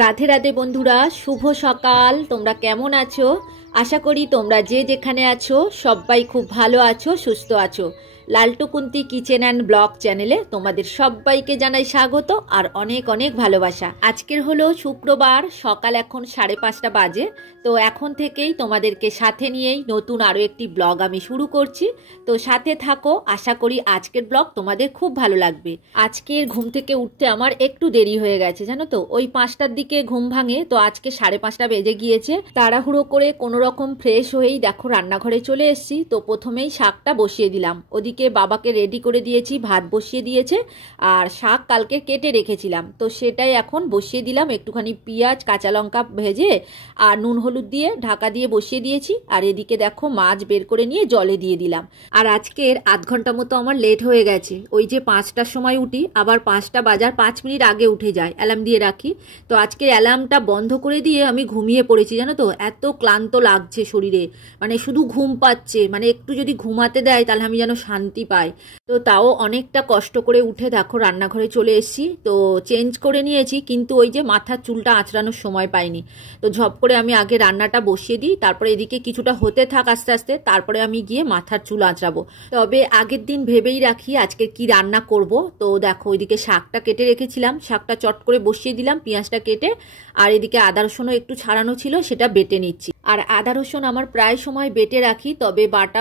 রাধে রাধে বন্ধুরা, শুভ সকাল। তোমরা কেমন আছো? আশা করি তোমরা যে যেখানে আছো সবাই খুব ভালো আছো, সুস্থ আছো। লালটু কুন্তি কিচেন অ্যান্ড ব্লগ চ্যানেলে তোমাদের সবাইকে জানাই স্বাগত আর অনেক অনেক ভালোবাসা। আজকের হলো শুক্রবার, সকাল এখন 5:30 বাজে। তো এখন থেকেই তোমাদেরকে সাথে নিয়েই নতুন আরও একটি ব্লগ আমি শুরু করছি। তো সাথে থাকো, আশা করি আজকের ব্লগ তোমাদের খুব ভালো লাগবে। আজকের ঘুম থেকে উঠতে আমার একটু দেরি হয়ে গেছে, জানো তো। ওই 5টার দিকে ঘুম ভাঙে, তো আজকে 5:30 বেজে গিয়েছে। তাড়াহুড়ো করে কোনো রকম ফ্রেশ হয়েই দেখো রান্নাঘরে চলে এসেছি। তো প্রথমেই শাকটা বসিয়ে দিলাম। ওদিকে বাবাকে রেডি করে দিয়েছি, ভাত বসিয়ে দিয়েছে। আর শাক কালকে কেটে রেখেছিলাম, তো সেটাই এখন বসিয়ে দিলাম। একটুখানি পেঁয়াজ কাঁচা লঙ্কা ভেজে আর নুন হলুদ দিয়ে ঢাকা দিয়ে বসিয়ে দিয়েছি। আর এদিকে দেখো মাছ বের করে নিয়ে জলে দিয়ে দিলাম। আর আজকের আধ ঘন্টা মতো আমার লেট হয়ে গেছে। ওই যে 5টার সময় উঠি, আবার 5টা বাজার 5 মিনিট আগে উঠে যায়, অ্যালার্ম দিয়ে রাখি। তো আজকে অ্যালার্মটা বন্ধ করে দিয়ে আমি ঘুমিয়ে পড়েছি, জানো তো। এত ক্লান্ত লাগছে শরীরে, মানে শুধু ঘুম পাচ্ছে। মানে একটু যদি ঘুমাতে দেয় তাহলে আমি যেন শান্তি পাই। তো তাও অনেকটা কষ্ট করে উঠে দেখো রান্নাঘরে চলে এসেছি। তো চেঞ্জ করে নিয়েছি, কিন্তু ওই যে মাথার চুলটা আঁচড়ানোর সময় পাইনি। তো ঝপ করে আমি আগে রান্নাটা বসিয়ে দিই, তারপরে এদিকে কিছুটা হতে থাক আস্তে আস্তে, তারপরে আমি গিয়ে মাথার চুল আঁচড়াবো। তবে আগের দিন ভেবেই রাখি আজকে কি রান্না করব। তো দেখো ওইদিকে শাকটা কেটে রেখেছিলাম, শাকটা চট করে বসিয়ে দিলাম পেঁয়াজটা কেটে। আর এদিকে আদা রসুনও একটু ছাড়ানো ছিল, সেটা বেটে নিচ্ছি। আর আদা রসুন আমার প্রায় সময় বেটে রাখি, তবে বাটা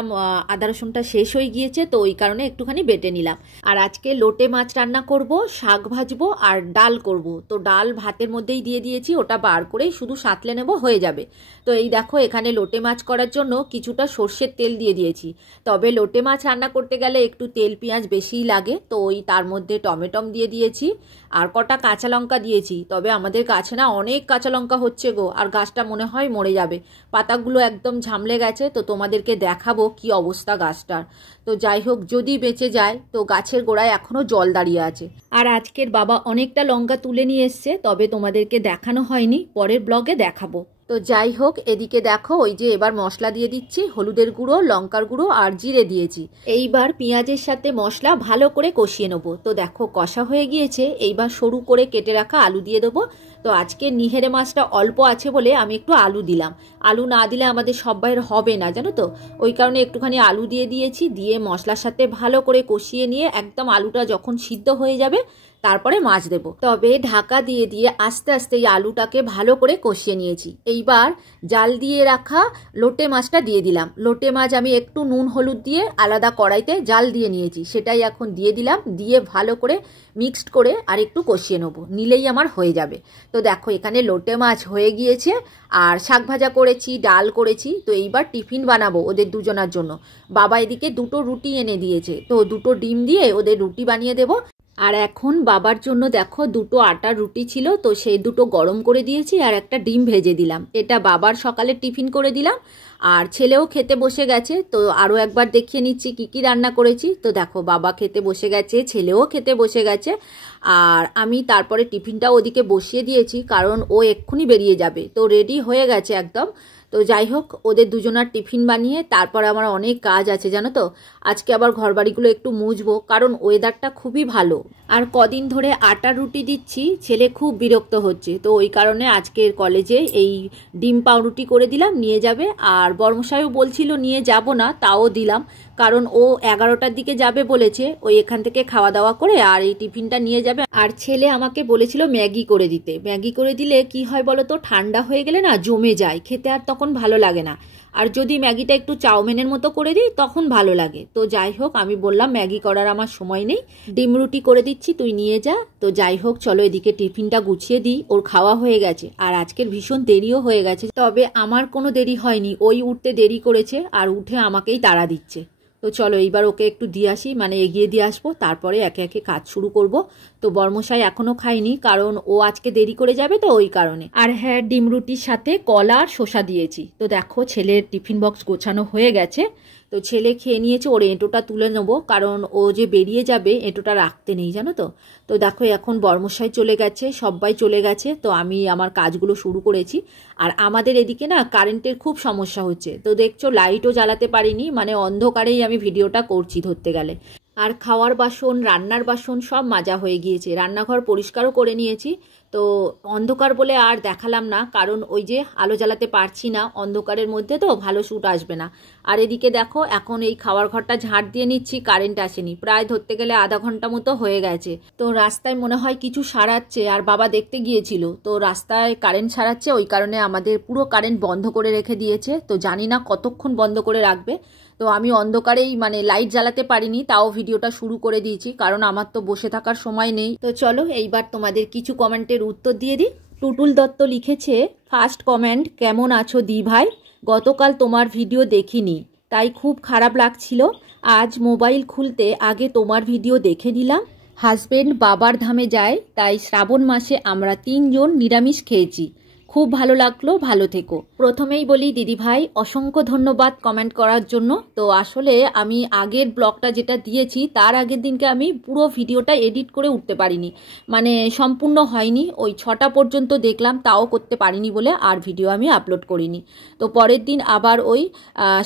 আদা রসুনটা শেষ হয়ে গিয়েছে, তো ওই কারণে একটুখানি বেটে নিলাম। আর আজকে লোটে মাছ রান্না করব, শাক ভাজবো আর ডাল করব। তো ডাল ভাতের মধ্যেই দিয়ে দিয়েছি, ওটা বার করেই শুধু সাঁতলে নেব, হয়ে যাবে। তো এই দেখো এখানে লোটে মাছ করার জন্য কিছুটা সর্ষের তেল দিয়ে দিয়েছি। তবে লোটে মাছ রান্না করতে গেলে একটু তেল পেঁয়াজ বেশিই লাগে, তো ওই তার মধ্যে টমেটম দিয়ে দিয়েছি আর কটা কাঁচা লঙ্কা দিয়েছি। তবে আমাদের গাছে না অনেক কাঁচা লঙ্কা হচ্ছে গো, আর গাছটা মনে হয় মরে যাবে। পাতাগুলো একদম ঝামলে গেছে, তো তোমাদেরকে দেখাবো কি অবস্থা গাছটার। তো যাই হোক, যদি বেঁচে যায়। তো গাছের গোড়ায় এখনো জল দাঁড়িয়ে আছে। আর আজকের বাবা অনেকটা লঙ্কা তুলে নিয়ে এসছে, তবে তোমাদেরকে দেখানো হয়নি, পরের ব্লগে দেখাবো। তো যাই হোক, এদিকে দেখো ওই যে এবার মশলা দিয়ে দিচ্ছি, হলুদের গুঁড়ো, লঙ্কার গুঁড়ো আর জিরে দিয়েছি। এইবার পেঁয়াজের সাথে মশলা ভালো করে কষিয়ে নেবো। তো দেখো কষা হয়ে গিয়েছে, এইবার সরু করে কেটে রাখা আলু দিয়ে দেবো। তো আজকে নিহেরে মাছটা অল্প আছে বলে আমি একটু আলু দিলাম। আলু না দিলে আমাদের সবাইয়ের হবে না, জানো তো। ওই কারণে একটুখানি আলু দিয়ে দিয়েছি, দিয়ে মশলার সাথে ভালো করে কষিয়ে নিয়ে একদম আলুটা যখন সিদ্ধ হয়ে যাবে তারপরে মাছ দেব। তবে ঢাকা দিয়ে দিয়ে আস্তে আস্তে এই আলুটাকে ভালো করে কষিয়ে নিয়েছি। এইবার জাল দিয়ে রাখা লোটে মাছটা দিয়ে দিলাম। লোটে মাছ আমি একটু নুন হলুদ দিয়ে আলাদা কড়াইতে জাল দিয়ে নিয়েছি, সেটাই এখন দিয়ে দিলাম। দিয়ে ভালো করে মিক্সড করে আর একটু কষিয়ে নেবো, নিলেই আমার হয়ে যাবে। তো দেখো এখানে লোটে মাছ হয়ে গিয়েছে, আর শাক ভাজা করেছি, ডাল করেছি। তো এইবার টিফিন বানাবো ওদের দুজনার জন্য। বাবা এদিকে 2টো রুটি এনে দিয়েছে, তো 2টো ডিম দিয়ে ওদের রুটি বানিয়ে দেবো। আর এখন বাবার জন্য দেখো 2টো আটার রুটি ছিল, তো সেই 2টো গরম করে দিয়েছি আর একটা ডিম ভেজে দিলাম। এটা বাবার সকালে টিফিন করে দিলাম। আর ছেলেও খেতে বসে গেছে। তো আরও একবার দেখিয়ে নিচ্ছি কি কি রান্না করেছি। তো দেখো বাবা খেতে বসে গেছে, ছেলেও খেতে বসে গেছে। আর আমি তারপরে টিফিনটাও ওদিকে বসিয়ে দিয়েছি, কারণ ও এক্ষুনি বেরিয়ে যাবে। তো রেডি হয়ে গেছে একদম। তো যাই হোক, ওদের দুজনার টিফিন বানিয়ে তারপর আমার অনেক কাজ আছে, জানো তো। আজকে আবার ঘরবাড়িগুলো একটু মুছবো, কারণ ওয়েদারটা খুবই ভালো। আর কদিন ধরে আটার রুটি দিচ্ছি, ছেলে খুব বিরক্ত হচ্ছে। তো ওই কারণে আজকের কলেজে এই ডিম পাউরুটি করে দিলাম, নিয়ে যাবে। আর বর্মশাইও বলছিল নিয়ে যাব না, তাও দিলাম, কারণ ও 11টার দিকে যাবে বলেছে। ওই এখান থেকে খাওয়া দাওয়া করে আর এই টিফিনটা নিয়ে যাবে। আর ছেলে আমাকে বলেছিল ম্যাগি করে দিতে। ম্যাগি করে দিলে কি হয় বলো তো, ঠান্ডা হয়ে গেলে না জমে যায়, খেতে আর তখন ভালো লাগে না। আর যদি ম্যাগিটা একটু চাউমিনের মতো করে দিই তখন ভালো লাগে। তো যাই হোক, আমি বললাম ম্যাগি করার আমার সময় নেই, ডিম রুটি করে দিচ্ছি, তুই নিয়ে যা। তো যাই হোক চলো এদিকে টিফিনটা গুছিয়ে দিই। ওর খাওয়া হয়ে গেছে, আর আজকের ভীষণ দেরিও হয়ে গেছে। তবে আমার কোনো দেরি হয়নি, ওই উঠতে দেরি করেছে আর উঠে আমাকেই তাড়া দিচ্ছে। তো চলো এইবার ওকে একটু দিয়ে আসি, মানে এগিয়ে দিয়ে আসবো, তারপরে একে একে কাজ শুরু করব। তো বর্মশাই এখনো খাইনি, কারণ ও আজকে দেরি করে যাবে, তো ওই কারণে। আর হ্যাঁ, ডিম রুটির সাথে কলা আর শসা দিয়েছি। তো দেখো ছেলের টিফিন বক্স গোছানো হয়ে গেছে। তো ছেলে খেয়ে নিয়েছে, ওর এঁটোটা তুলে নেবো, কারণ ও যে বেরিয়ে যাবে এঁটোটা রাখতে নেই, জানো তো। তো দেখো এখন বর্মশাই চলে গেছে, সবাই চলে গেছে। তো আমি আমার কাজগুলো শুরু করেছি। আর আমাদের এদিকে না কারেন্টের খুব সমস্যা হচ্ছে। তো দেখছো লাইটও জ্বালাতে পারিনি, মানে অন্ধকারেই আমি ভিডিওটা করছি ধরতে গেলে। আর খাওয়ার বাসন, রান্নার বাসন সব মাজা হয়ে গিয়েছে, রান্নাঘর পরিষ্কারও করে নিয়েছি। তো অন্ধকার বলে আর দেখালাম না, কারণ ওই যে আলো জ্বালাতে পারছি না, অন্ধকারের মধ্যে তো ভালো শ্যুট আসবে না। আর এদিকে দেখো এখন এই খাওয়ার ঘরটা ঝাড় দিয়ে নিচ্ছি, কারেন্ট আসেনি, প্রায় ধরতে গেলে আধা ঘন্টা মতো হয়ে গেছে। তো রাস্তায় মনে হয় কিছু সারাচ্ছে, আর বাবা দেখতে গিয়েছিল, তো রাস্তায় কারেন্ট সারাচ্ছে, ওই কারণে আমাদের পুরো কারেন্ট বন্ধ করে রেখে দিয়েছে। তো জানি না কতক্ষণ বন্ধ করে রাখবে। তো আমি অন্ধকারেই মানে লাইট জ্বালাতে পারিনি, তাও ভিডিওটা শুরু করে দিয়েছি, কারণ আমার তো বসে থাকার সময় নেই। তো চলো এইবার তোমাদের কিছু কমেন্টের উত্তর দিয়ে দিই। টুটুল দত্ত লিখেছে, ফার্স্ট কমেন্ট, কেমন আছো দি ভাই? গতকাল তোমার ভিডিও দেখিনি, তাই খুব খারাপ লাগছিল। আজ মোবাইল খুলতে আগে তোমার ভিডিও দেখে নিলাম। হাজবেন্ড বাবার ধামে যায়, তাই শ্রাবণ মাসে আমরা 3 জন নিরামিষ খেয়েছি। খুব ভালো লাগলো, ভালো থেকো। প্রথমেই বলি দিদি ভাই, অসংখ্য ধন্যবাদ কমেন্ট করার জন্য। তো আসলে আমি আগের ব্লগটা যেটা দিয়েছি তার আগের দিনকে আমি পুরো ভিডিওটা এডিট করে উঠতে পারিনি, মানে সম্পূর্ণ হয়নি। ওই 6টা পর্যন্ত দেখলাম, তাও করতে পারিনি বলে আর ভিডিও আমি আপলোড করিনি। তো পরের দিন আবার ওই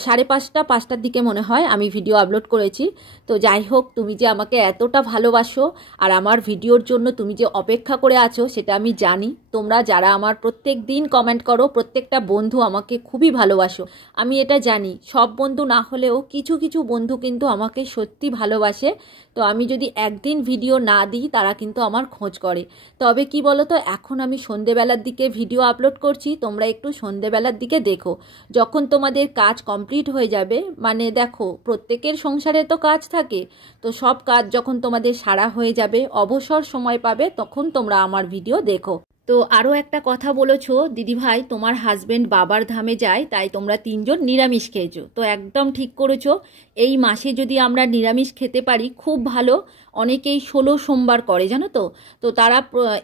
5:30-5টার দিকে মনে হয় আমি ভিডিও আপলোড করেছি। তো যাই হোক, তুমি যে আমাকে এতটা ভালোবাসো আর আমার ভিডিওর জন্য তুমি যে অপেক্ষা করে আছো সেটা আমি জানি। তোমরা যারা আমার প্রত্যেক দিন কমেন্ট করো, প্রত্যেকটা বন্ধু আমাকে খুবই ভালোবাসো, আমি এটা জানি। সব বন্ধু না হলেও কিছু কিছু বন্ধু কিন্তু আমাকে সত্যি ভালোবাসে। তো আমি যদি একদিন ভিডিও না দিই তারা কিন্তু আমার খোঁজ করে। তবে কি বলো তো, এখন আমি সন্ধেবেলার দিকে ভিডিও আপলোড করছি, তোমরা একটু সন্ধেবেলার দিকে দেখো। যখন তোমাদের কাজ কমপ্লিট হয়ে যাবে, মানে দেখো প্রত্যেকের সংসারে তো কাজ থাকে, তো সব কাজ যখন তোমাদের সারা হয়ে যাবে, অবসর সময় পাবে, তখন তোমরা আমার ভিডিও দেখো। তো আরও একটা কথা বলেছো দিদিভাই, তোমার হাজবেন্ড বাবার ধামে যায়, তাই তোমরা 3 জন নিরামিষ খেয়েছো। তো একদম ঠিক করেছো। এই মাসে যদি আমরা নিরামিষ খেতে পারি খুব ভালো। অনেকেই 16 সোমবার করে, জানো তো। তো তারা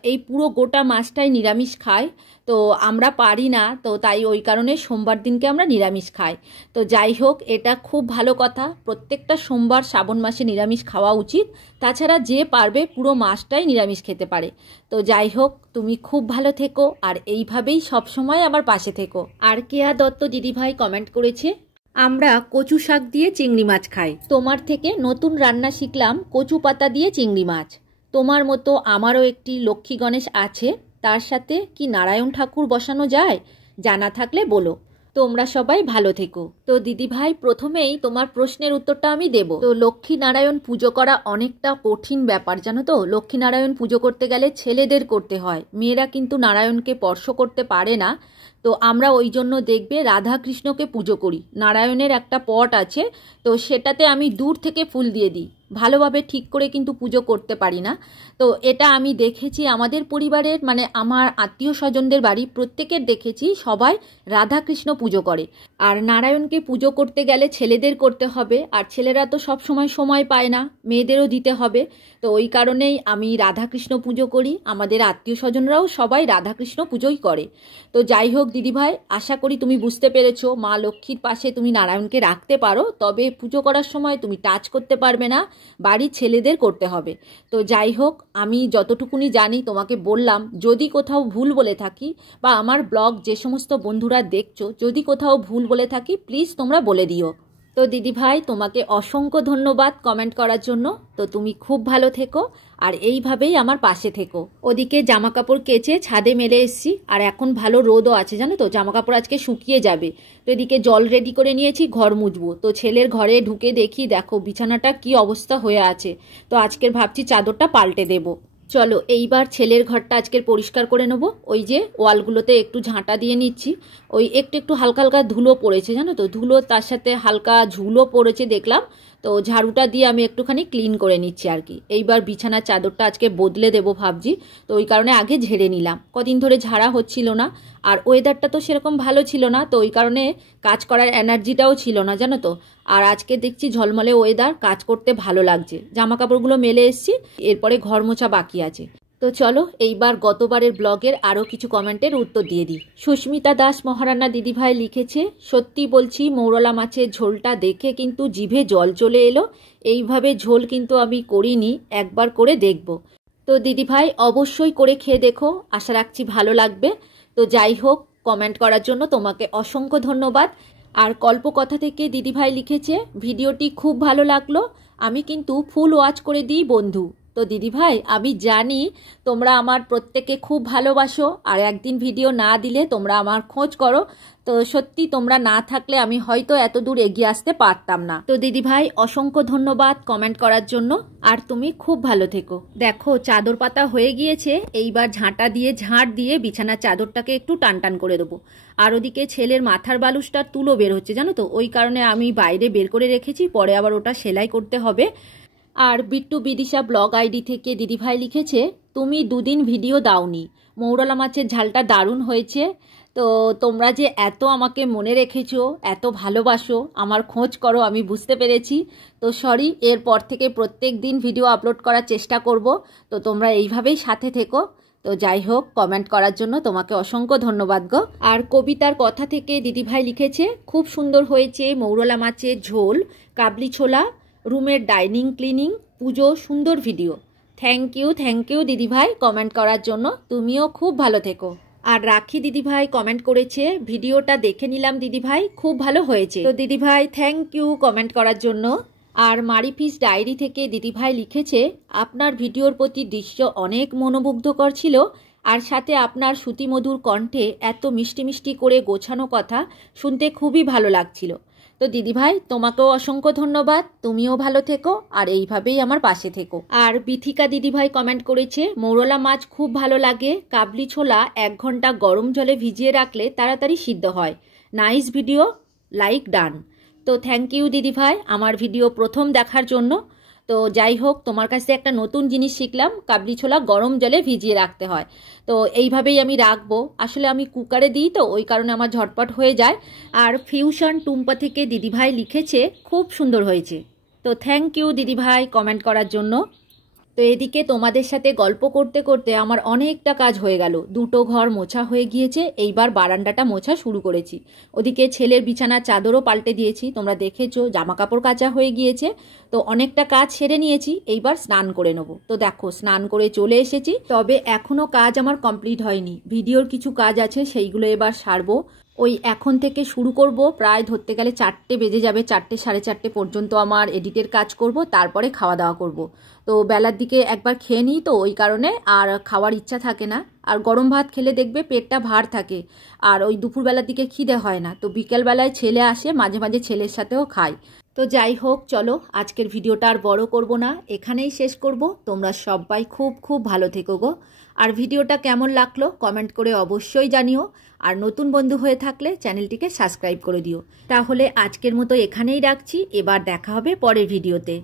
এই পুরো গোটা মাসটাই নিরামিষ খায়। তো আমরা পারি না, তো তাই ওই কারণে সোমবার দিনকে আমরা নিরামিষ খাই। তো যাই হোক, এটা খুব ভালো কথা। প্রত্যেকটা সোমবার শ্রাবণ মাসে নিরামিষ খাওয়া উচিত। তাছাড়া যে পারবে পুরো মাসটাই নিরামিষ খেতে পারে। তো যাই হোক, তুমি খুব ভালো থেকো আর এইভাবেই সবসময় আমার পাশে থেকো। আর কেয়া দত্ত দিদিভাই কমেন্ট করেছে, আমরা কচু শাক দিয়ে চিংড়ি মাছ খাই। তোমার থেকে নতুন রান্না শিখলাম, কচু পাতা দিয়ে চিংড়ি মাছ। তোমার মতো আমারও একটি লক্ষ্মী গণেশ আছে, তার সাথে কি নারায়ণ ঠাকুর বসানো যায়? জানা থাকলে বলো। তোমরা সবাই ভালো থেকো। তো দিদিভাই, প্রথমেই তোমার প্রশ্নের উত্তরটা আমি দেব। তো লক্ষ্মী নারায়ণ পুজো করা অনেকটা কঠিন ব্যাপার, জানো তো। লক্ষ্মী নারায়ণ পুজো করতে গেলে ছেলেদের করতে হয়, মেয়েরা কিন্তু নারায়ণকে স্পর্শ করতে পারে না। তো আমরা ওই জন্য দেখবে রাধা কৃষ্ণকে পুজো করি। নারায়ণের একটা পট আছে, তো সেটাতে আমি দূর থেকে ফুল দিয়ে দিই। ভালোভাবে ঠিক করে কিন্তু পুজো করতে পারি না। তো এটা আমি দেখেছি আমাদের পরিবারের, মানে আমার আত্মীয় স্বজনদের বাড়ি প্রত্যেকের দেখেছি সবাই রাধা কৃষ্ণ পুজো করে। আর নারায়ণকে পুজো করতে গেলে ছেলেদের করতে হবে, আর ছেলেরা তো সব সময় পায় না, মেয়েদেরও দিতে হবে। তো ওই কারণেই আমি রাধাকৃষ্ণ পুজো করি। আমাদের আত্মীয় স্বজনরাও সবাই রাধাকৃষ্ণ পুজোই করে। তো যাই হোক দিদিভাই, আশা করি তুমি বুঝতে পেরেছো। মা লক্ষ্মীর পাশে তুমি নারায়ণকে রাখতে পারো, তবে পুজো করার সময় তুমি টাচ করতে পারবে না, বাড়ির ছেলেদের করতে হবে। তো যাই হোক, আমি যতটুকুনি জানি তোমাকে বললাম। যদি কোথাও ভুল বলে থাকি, বা আমার ব্লগ যে সমস্ত বন্ধুরা দেখছো যদি কোথাও ভুল বলে থাকি, প্লিজ তোমরা বলে দিও। তো দিদিভাই, তোমাকে অসংখ্য ধন্যবাদ কমেন্ট করার জন্য। তো তুমি খুব ভালো থেকো আর এইভাবেই আমার পাশে থেকো। ওদিকে জামা কাপড় কেচে ছাদে মেলে এসছি, আর এখন ভালো রোদও আছে, জানো তো। জামা কাপড় আজকে শুকিয়ে যাবে। তো এদিকে জল রেডি করে নিয়েছি, ঘর মুছবো। তো ছেলের ঘরে ঢুকে দেখি, দেখো বিছানাটা কি অবস্থা হয়ে আছে। তো আজকের ভাবছি চাদরটা পাল্টে দেবো। চলো এইবার ছেলের ঘরটা আজকের পরিষ্কার করে নেবো। ওই যে ওয়ালগুলোতে একটু ঝাঁটা দিয়ে নিচ্ছি। ওই একটু হালকা হালকা ধুলো পড়েছে, জানো তো। ধুলো তার সাথে হালকা ঝুলো পড়েছে দেখলাম, তো ঝাড়ুটা দিয়ে আমি একটুখানি ক্লিন করে নিচ্ছি আর কি। এইবার বিছানার চাদরটা আজকে বদলে দেবো ভাবছি। তো ওই কারণে আগে ঝেড়ে নিলাম, কদিন ধরে ঝাড়া হচ্ছিল না। আর ওয়েদারটা তো সেরকম ভালো ছিল না, তো ওই কারণে কাজ করার এনার্জিটাও ছিল না, জানো তো। আর আজকে দেখছি ঝলমলে ওয়েদার, কাজ করতে ভালো লাগছে। জামা কাপড়গুলো মেলে এসছি, এরপরে ঘর মোছা বাকি আছে। তো চলো এইবার গতবারের ব্লগের আরও কিছু কমেন্টের উত্তর দিয়ে দিই। সুস্মিতা দাস মহারানা দিদিভাই লিখেছে, সত্যি বলছি মৌরলা মাছের ঝোলটা দেখে কিন্তু জিভে জল চলে এলো। এইভাবে ঝোল কিন্তু আমি করিনি, একবার করে দেখব। তো দিদিভাই অবশ্যই করে খেয়ে দেখো, আশা রাখছি ভালো লাগবে। তো যাই হোক, কমেন্ট করার জন্য তোমাকে অসংখ্য ধন্যবাদ। আর কল্পকথা থেকে দিদিভাই লিখেছে, ভিডিওটি খুব ভালো লাগলো, আমি কিন্তু ফুল ওয়াচ করে দিই বন্ধু। তো দিদিভাই আমি জানি তোমরা আমার প্রত্যেকে খুব ভালোবাসো, আর একদিন ভিডিও না দিলে তোমরা আমার খোঁজ করো। তো সত্যি তোমরা না থাকলে আমি হয়তো এত দূর এগিয়ে আসতে পারতাম না। তো দিদিভাই অসংখ্য ধন্যবাদ কমেন্ট করার জন্য, আর তুমি খুব ভালো থেকো। দেখো চাদর পাতা হয়ে গিয়েছে, এইবার ঝাঁটা দিয়ে ঝাঁট দিয়ে বিছানার চাদরটাকে একটু টান টান করে দেবো। আর ওদিকে ছেলের মাথার বালুসটার তুলো বের হচ্ছে জানো তো, ওই কারণে আমি বাইরে বের করে রেখেছি, পরে আবার ওটা সেলাই করতে হবে। আর বিট্টু বিদিশা ব্লগ আইডি থেকে দিদিভাই লিখেছে, তুমি দুদিন ভিডিও দাওনি, মৌরলা মাছের ঝালটা দারুণ হয়েছে। তো তোমরা যে এত আমাকে মনে রেখেছো, এত ভালোবাসো, আমার খোঁজ করো, আমি বুঝতে পেরেছি। তো সরি, এরপর থেকে প্রত্যেক দিন ভিডিও আপলোড করার চেষ্টা করব। তো তোমরা এইভাবেই সাথে থেকো। তো যাই হোক, কমেন্ট করার জন্য তোমাকে অসংখ্য ধন্যবাদ গো। আর কবিতার কথা থেকে দিদিভাই লিখেছে, খুব সুন্দর হয়েছে মৌরলা মাছের ঝোল, কাবলি ছোলা, রুমের ডাইনিং ক্লিনিং, পুজো, সুন্দর ভিডিও। থ্যাংক ইউ দিদিভাই কমেন্ট করার জন্য, তুমিও খুব ভালো থেকো। আর রাখি দিদিভাই কমেন্ট করেছে, ভিডিওটা দেখে নিলাম দিদিভাই, খুব ভালো হয়েছে। তো দিদিভাই থ্যাংক ইউ কমেন্ট করার জন্য। আর মারিফিস ডায়েরি থেকে দিদিভাই লিখেছে, আপনার ভিডিওর প্রতি দৃশ্য অনেক মনোমুগ্ধকর ছিল, আর সাথে আপনার শ্রুতিমধুর কণ্ঠে এত মিষ্টি মিষ্টি করে গোছানো কথা শুনতে খুবই ভালো লাগছিল। তো দিদিভাই তোমাকেও অসংখ্য ধন্যবাদ, তুমিও ভালো থেকো আর এইভাবেই আমার পাশে থেকো। আর বিথিকা দিদিভাই কমেন্ট করেছে, মৌরলা মাছ খুব ভালো লাগে, কাবলি ছোলা 1 ঘন্টা গরম জলে ভিজিয়ে রাখলে তাড়াতাড়ি সিদ্ধ হয়। Nice video, like done. তো থ্যাংক ইউ দিদিভাই আমার ভিডিও প্রথম দেখার জন্য। তো যাই হোক, তোমার কাছে একটা নতুন জিনিস শিখলাম, কাবলি ছোলা গরম জলে ভিজিয়ে রাখতে হয়। তো এইভাবেই আমি রাখবো, আসলে আমি কুকারে দিই তো ওই কারণে আমার ঝটপট হয়ে যায়। আর ফিউশন টুম্পা থেকে দিদিভাই লিখেছে, খুব সুন্দর হয়েছে। তো থ্যাংক ইউ দিদিভাই কমেন্ট করার জন্য। তো এদিকে তোমাদের সাথে গল্প করতে করতে আমার অনেকটা কাজ হয়ে গেল, 2টো ঘর মোছা হয়ে গিয়েছে, এইবার বারান্দাটা মোছা শুরু করেছি। ওদিকে ছেলের বিছানার চাদরও পাল্টে দিয়েছি, তোমরা দেখেছো, জামা কাপড় কাচা হয়ে গিয়েছে। তো অনেকটা কাজ সেরে নিয়েছি, এইবার স্নান করে নেব। তো দেখো স্নান করে চলে এসেছি, তবে এখনও কাজ আমার কমপ্লিট হয়নি, ভিডিওর কিছু কাজ আছে সেইগুলো এবার সারবো। ওই এখন থেকে শুরু করব, প্রায় ধরতে গেলে 4টে বেজে যাবে, 4টে সাড়ে 4টে পর্যন্ত আমার এডিটের কাজ করব, তারপরে খাওয়া দাওয়া করব। তো বেলার দিকে একবার খেয়ে নিই, তো ওই কারণে আর খাওয়ার ইচ্ছা থাকে না। আর গরম ভাত খেলে দেখবে পেটটা ভার থাকে, আর ওই দুপুরবেলার দিকে খিদে হয় না। তো বিকেলবেলায় ছেলে আসে, মাঝে মাঝে ছেলের সাথেও খাই। তো যাই হোক, চলো আজকের ভিডিওটা আর বড় করব না, এখানেই শেষ করব। তোমরা সবাই খুব খুব ভালো থেকো গো। আর ভিডিওটা কেমন লাগলো কমেন্ট করে অবশ্যই জানিও। আর নতুন বন্ধু হয়ে থাকলে চ্যানেলটিকে সাবস্ক্রাইব করে দিও। তাহলে আজকের মতো এখানেই রাখছি, এবার দেখা হবে পরের ভিডিওতে।